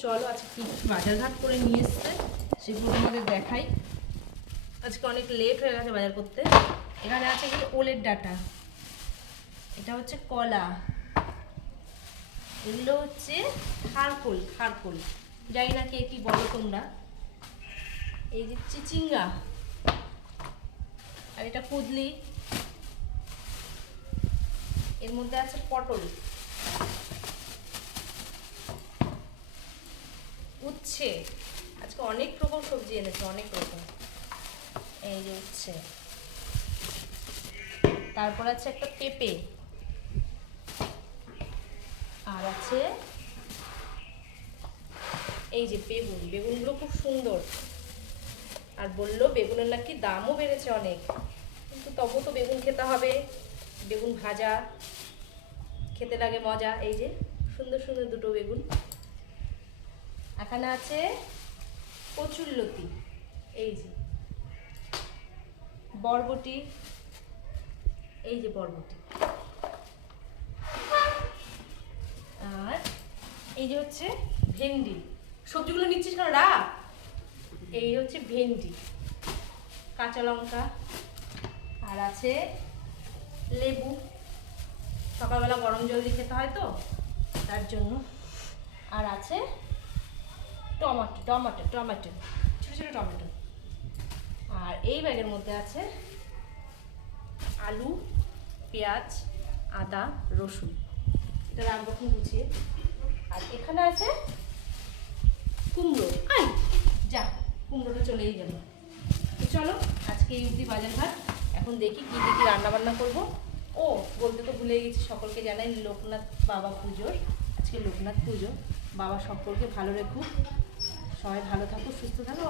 চলো আজকে কি বাজারঘাট করে নিয়ে এসছে সেগুলো আমাদের দেখাই। আজকে অনেক লেট হয়ে গেছে বাজার করতে। এখানে আছে কি ওলের ডাঁটা, এটা হচ্ছে কলা, এগুলো হচ্ছে খারকোল, খারকোল জানি না কে কি বলো তোমরা। এই যে চিচিঙ্গা, আর এটা কুদলি, এর মধ্যে আছে পটল, উচ্ছে, আজকে অনেক রকম সবজি এনেছে, অনেক রকম। এই যে উচ্ছে, তারপর আছে একটা পেঁপে, আর আছে এই যে বেগুন, বেগুনগুলো খুব সুন্দর। আর বললো বেগুনের নাকি দামও বেড়েছে অনেক, কিন্তু তবু তো বেগুন খেতে হবে, বেগুন ভাজা খেতে লাগে মজা। এই যে সুন্দর সুন্দর দুটো বেগুন। এখানে আছে কচুরলতি, এই যে বরবটি, এই যে বরবটি, আর এই যে হচ্ছে ভেন্ডি। সবজিগুলো নিচ্ছিস কেন রা? এই হচ্ছে ভেন্ডি, কাঁচা লঙ্কা, আর আছে লেবু, সকালবেলা গরম জল দিয়ে খেতে হয় তো তার জন্য। আর আছে টমেটো, টমেটো টমেটো ছোটো ছোটো টমেটো। আর এই ব্যাগের মধ্যে আছে আলু, পেঁয়াজ, আদা, রসুন, এটা রাখবো এখন গুছিয়ে। আর এখানে আছে কুমড়ো, আই যা কুমড়োটা চলেই গেল। তো চলো আজকে এই অবধি বাজার ঘাট, এখন দেখি কী দেখি রান্না বান্না করবো। ও বলতে তো ভুলে গেছি, সকলকে জানাই লোকনাথ বাবা পুজোর, আজকে লোকনাথ পুজো। বাবা সকলকে ভালো রেখুক, সবাই ভালো থাকুক, সুস্থ থাকুক।